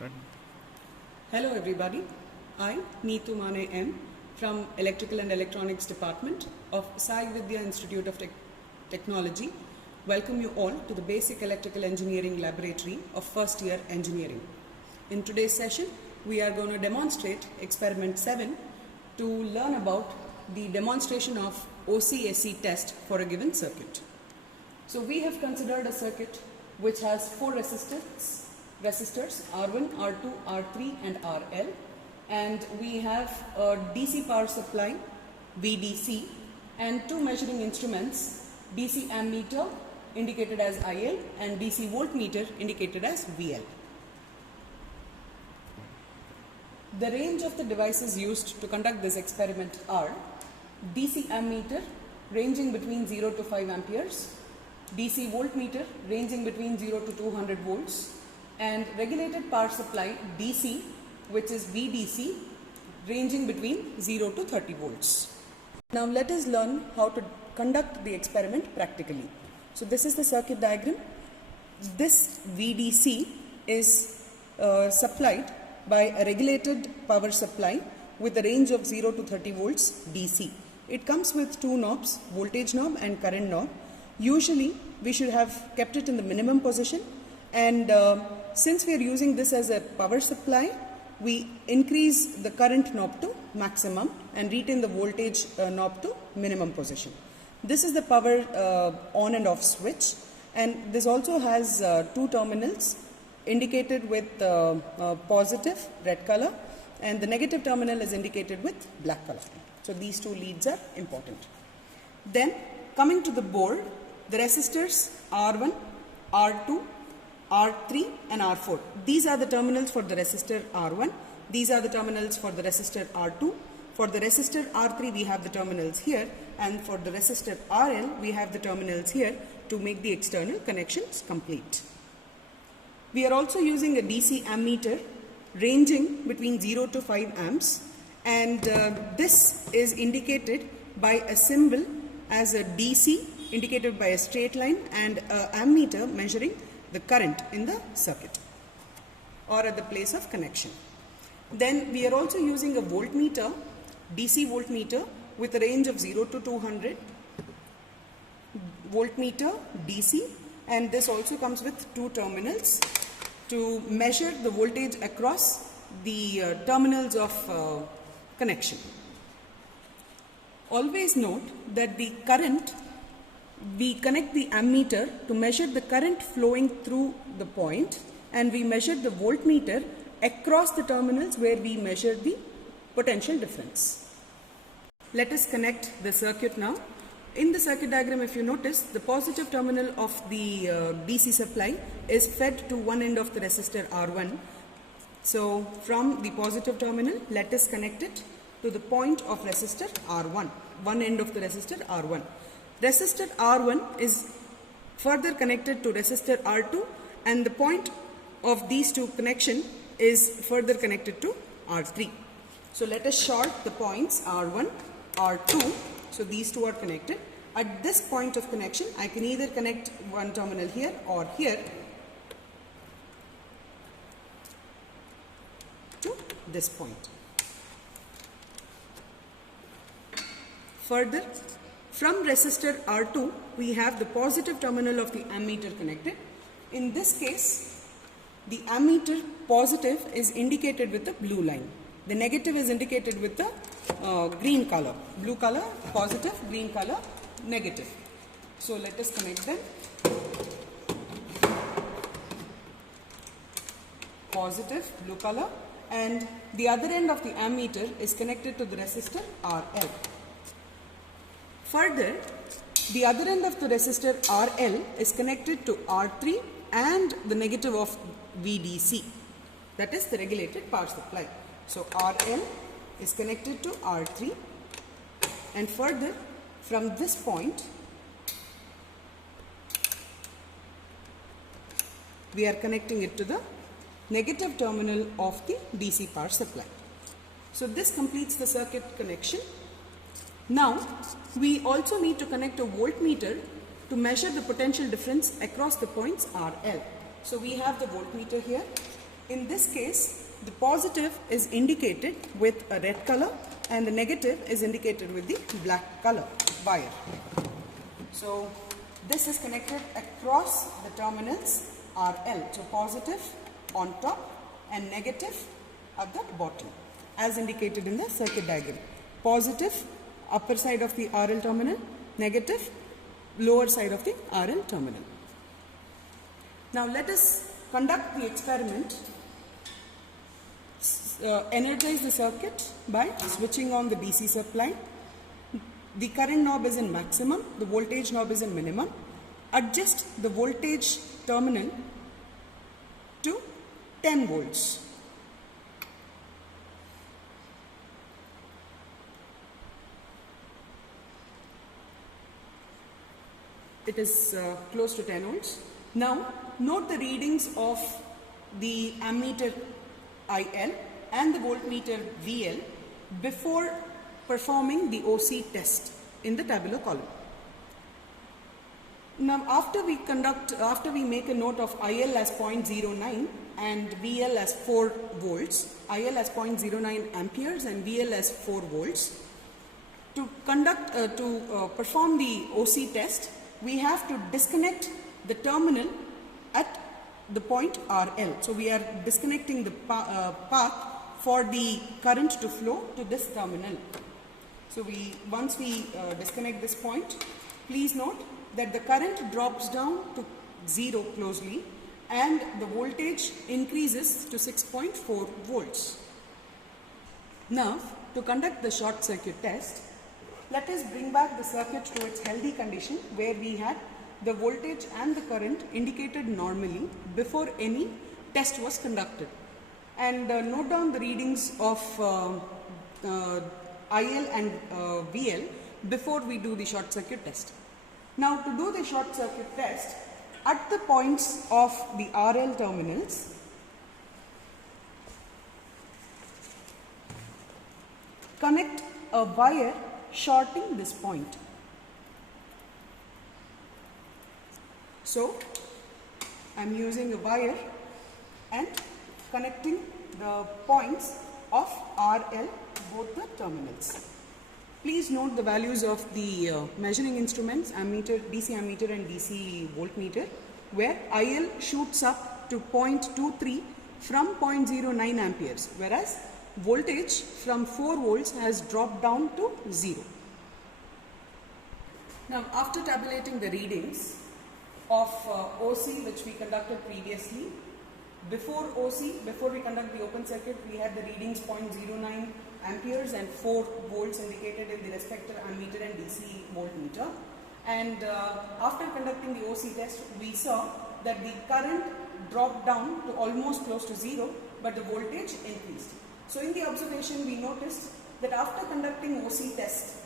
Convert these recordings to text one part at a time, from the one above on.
Start. Hello everybody, I, Neetu Mane M. from Electrical and Electronics Department of Sai Vidya Institute of Technology, welcome you all to the Basic Electrical Engineering Laboratory of First Year Engineering. In today's session, we are going to demonstrate Experiment 7 to learn about the demonstration of OC-SC test for a given circuit. So we have considered a circuit which has four resistors R1, R2, R3 and RL, and we have a DC power supply VDC and two measuring instruments, DC ammeter indicated as IL and DC voltmeter indicated as VL. The range of the devices used to conduct this experiment are DC ammeter ranging between 0 to 5 amperes, DC voltmeter ranging between 0 to 200 volts, and regulated power supply DC, which is VDC, ranging between 0 to 30 volts. Now let us learn how to conduct the experiment practically. So this is the circuit diagram. This VDC is supplied by a regulated power supply with a range of 0 to 30 volts DC. It comes with two knobs, voltage knob and current knob. Usually we should have kept it in the minimum position, and since we are using this as a power supply, we increase the current knob to maximum and retain the voltage knob to minimum position. This is the power on and off switch, and this also has two terminals indicated with positive red color, and the negative terminal is indicated with black color. So these two leads are important. Then coming to the board, the resistors R1, R2, R3 and R4. These are the terminals for the resistor R1. These are the terminals for the resistor R2. For the resistor R3 we have the terminals here, and for the resistor RL we have the terminals here to make the external connections complete. We are also using a DC ammeter ranging between 0 to 5 amps, and this is indicated by a symbol as a DC indicated by a straight line and an ammeter measuring the current in the circuit or at the place of connection. Then we are also using a voltmeter, DC voltmeter with a range of 0 to 200 voltmeter DC, and this also comes with two terminals to measure the voltage across the terminals of connection. Always note that the current, we connect the ammeter to measure the current flowing through the point, and we measure the voltmeter across the terminals where we measure the potential difference. Let us connect the circuit now. In the circuit diagram, if you notice, the positive terminal of the DC supply is fed to one end of the resistor R1. So from the positive terminal, let us connect it to the point of resistor R1, one end of the resistor R1. Resistor R1 is further connected to resistor R2, and the point of these two connection is further connected to R3. So let us short the points R1, R2. So these two are connected. At this point of connection, I can either connect one terminal here or here to this point. Further, from resistor R2, we have the positive terminal of the ammeter connected. In this case, the ammeter positive is indicated with the blue line. The negative is indicated with the green color. Blue color, positive, green color, negative. So let us connect them. Positive, blue color, and the other end of the ammeter is connected to the resistor RL. Further, the other end of the resistor RL is connected to R3 and the negative of VDC, that is the regulated power supply. So RL is connected to R3, and further from this point we are connecting it to the negative terminal of the DC power supply. So this completes the circuit connection. Now we also need to connect a voltmeter to measure the potential difference across the points RL. So we have the voltmeter here. In this case, the positive is indicated with a red color and the negative is indicated with the black color wire. So this is connected across the terminals RL. So positive on top and negative at the bottom, as indicated in the circuit diagram. Positive upper side of the RL terminal, negative lower side of the RL terminal. Now let us conduct the experiment. Energize the circuit by switching on the DC supply. The current knob is in maximum, the voltage knob is in minimum. Adjust the voltage terminal to 10 volts. It is close to 10 volts. Now note the readings of the ammeter IL and the voltmeter VL before performing the OC test in the tabular column. Now after we make a note of IL as 0.09 and VL as 4 volts, IL as 0.09 amperes and VL as 4 volts, to perform the OC test, we have to disconnect the terminal at the point RL. So we are disconnecting the path for the current to flow to this terminal. So once we disconnect this point, please note that the current drops down to 0 closely and the voltage increases to 6.4 volts. Now to conduct the short circuit test, let us bring back the circuit to its healthy condition where we had the voltage and the current indicated normally before any test was conducted. And note down the readings of IL and VL before we do the short circuit test. Now to do the short circuit test, at the points of the RL terminals, connect a wire shorting this point. So I am using a wire and connecting the points of RL, both the terminals. Please note the values of the measuring instruments, ammeter, DC ammeter and DC voltmeter, where IL shoots up to 0.23 from 0.09 amperes, whereas voltage from 4 volts has dropped down to 0. Now after tabulating the readings of OC which we conducted previously, before we conduct the open circuit, we had the readings 0.09 amperes and 4 volts indicated in the respective ammeter and DC voltmeter. And after conducting the OC test, we saw that the current dropped down to almost close to 0, but the voltage increased. So in the observation, we noticed that after conducting OC test,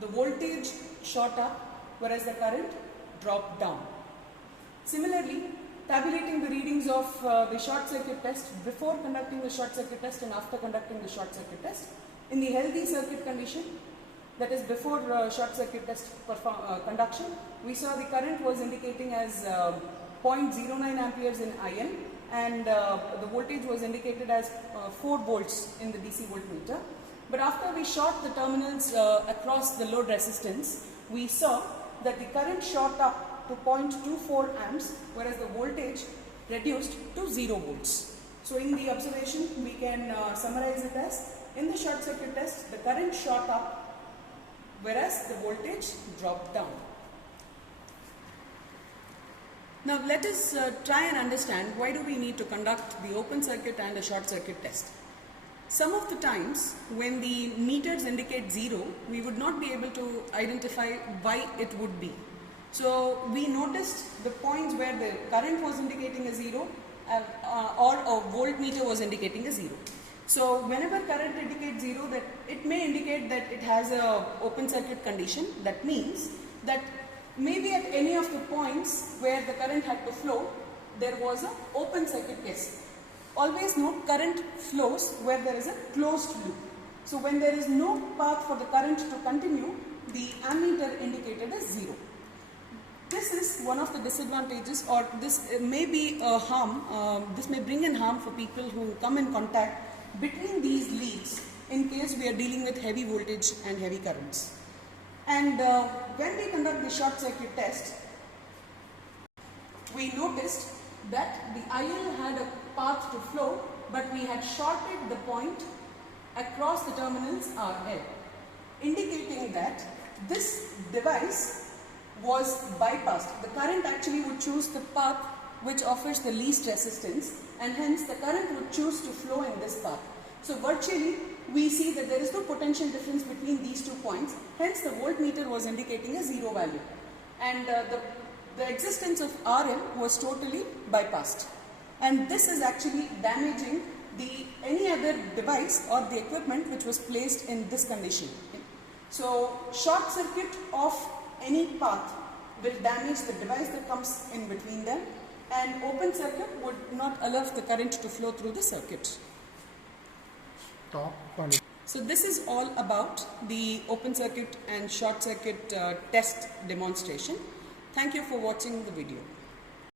the voltage shot up, whereas the current dropped down. Similarly, tabulating the readings of the short circuit test before conducting the short circuit test and after conducting the short circuit test, in the healthy circuit condition, that is before short circuit test conduction, we saw the current was indicating as 0.09 amperes in IL and the voltage was indicated as 4 volts in the DC voltmeter. But after we shot the terminals across the load resistance, we saw that the current shot up to 0.24 amps, whereas the voltage reduced to 0 volts. So in the observation, we can summarize it as, in the short circuit test, the current shot up, whereas the voltage dropped down. Now let us try and understand why do we need to conduct the open circuit and a short circuit test. Some of the times when the meters indicate 0, we would not be able to identify why it would be. So we noticed the points where the current was indicating a 0 or a voltmeter was indicating a 0. So whenever current indicates 0, that it may indicate that it has a open circuit condition. That means that maybe at any of the points where the current had to flow, there was an open circuit case. Always note current flows where there is a closed loop. So when there is no path for the current to continue, the ammeter indicated as 0. This is one of the disadvantages, or this may be a harm, this may bring in harm for people who come in contact between these leads in case we are dealing with heavy voltage and heavy currents. And when we conduct the short circuit test, we noticed that the IL had a path to flow, but we had shorted the point across the terminals RL, indicating that this device was bypassed. The current actually would choose the path which offers the least resistance, and hence the current would choose to flow in this path. So virtually we see that there is no potential difference between these 2 points, hence the voltmeter was indicating a 0 value, and the existence of RL was totally bypassed, and this is actually damaging any other device or the equipment which was placed in this condition. So short circuit of any path will damage the device that comes in between them, and open circuit would not allow the current to flow through the circuit. So this is all about the open circuit and short circuit test demonstration. Thank you for watching the video.